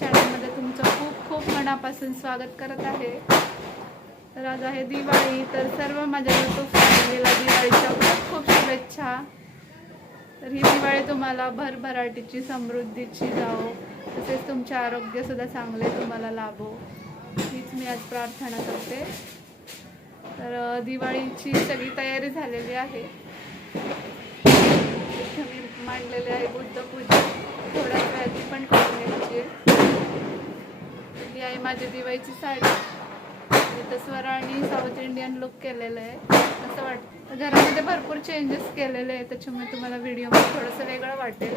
चॅनलमध्ये तुमचं खूप खूप मनापासून स्वागत करत आहे. तर आज आहे दिवाळी तर सर्व माझ्या यूट्यूब फॅमिलीला दिवाळीच्या खूप खूप शुभेच्छा. तर ही दिवाळी तुम्हाला भरभराटीची समृद्धीची जावो. तसेच तुमचे आरोग्यसुद्धा चांगले तुम्हाला लाभो. हीच मी आज प्रार्थना करते. तर दिवाळीची सगळी तयारी झालेली आहे. मी मांडलेले आहे बुद्ध पूजा. थोड्या वेळाची पण करून घ्यायची आहे. आहे माझी दिवाळीची साडी. इथं स्वराने साऊथ इंडियन लुक केलेलं आहे. असं वाटतं. घरामध्ये भरपूर चेंजेस केलेले आहेत. त्याच्यामुळे तुम्हाला व्हिडिओमध्ये थोडंसं वेगळं वाटेल.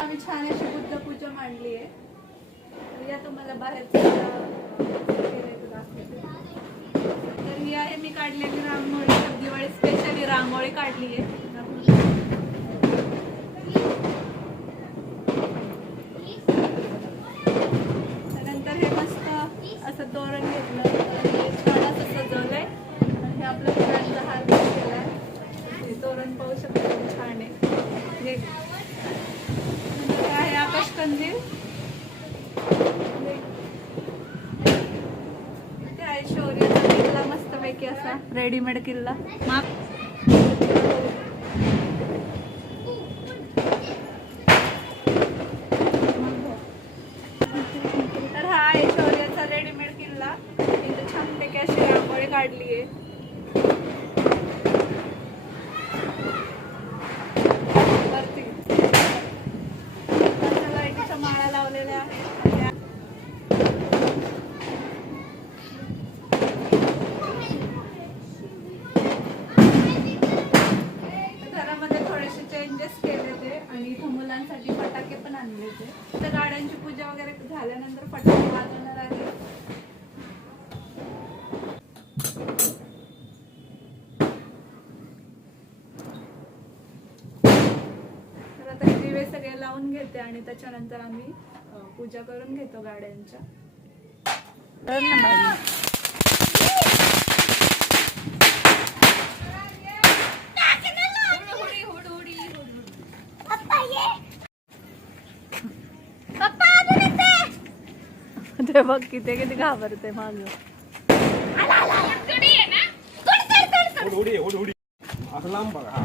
आम्ही छान अशी बुद्ध पूजा मांडली आहे. या तुम्हाला बाहेर तर ही आहे मी काढलेली रांगोळी. दिवाळी स्पेशली रांगोळी काढली आहे त्यानंतर हे मस्त असं तोरण घेतलं आणि छान असं सजवलंय आणि हे आपलं फुलांचा हार केलाय हे तोरण पाहू शकतो खूप छान आहे हे नंतर हे म्हणजे? आकाश ते आहे किल्ला मस्तपैकी असा रेडीमेड किल्ला माप तर हा आहे शौर्याचा रेडीमेड किल्ला इथे छानपैकी अशी रांगोळी काढली आहे वरती त्याच्या लाईटीच्या माळा लावलेल्या आहेत आणि घरामध्ये थोडेसे चेंजेस केले ते आणि वाजवण्यासाठी फटाके पण आणले ते तर गाड्यांची पूजा वगैरे झाल्यानंतर फटाके वाजवणार आहे. तर आता हे दिवे सगळे लावून घेते आणि त्याच्यानंतर आम्ही पूजा करून घेतो गाड्यांच्या. ते बघ किती किती घाबरते माग. लांब बघा